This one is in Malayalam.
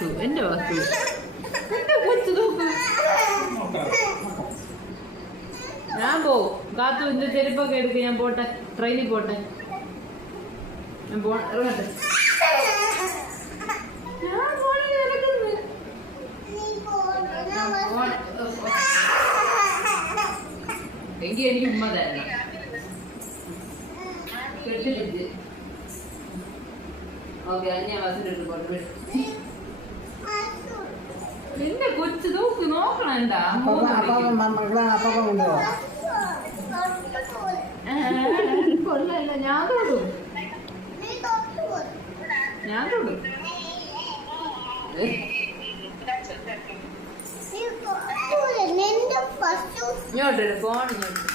വാസു എന്റെ കൊച്ചു നോക്ക്. ഞാൻ പോവും. കാത്തു എന്റെ ചെരുപ്പൊക്കെ എടുക്ക. ഞാൻ പോട്ടെ, ട്രെയിനിൽ പോട്ടെ. ഞാൻ ഇറങ്ങട്ടെ. എങ്കിൽ എനിക്ക് ഉമ്മ തരണം. കെട്ടിലിച്ച് ഓക്കെ. ഞാൻ ബസ്സിൻ്റെ അടുത്ത് പോട്ടെ. എന്നെ കൊച്ചു നോക്ക്. നോക്കണണ്ട കൊല്ലല്ല. ഞാൻ തൊടും. ഇങ്ങോട്ട് ഫോൺ ഇങ്ങോട്ട്.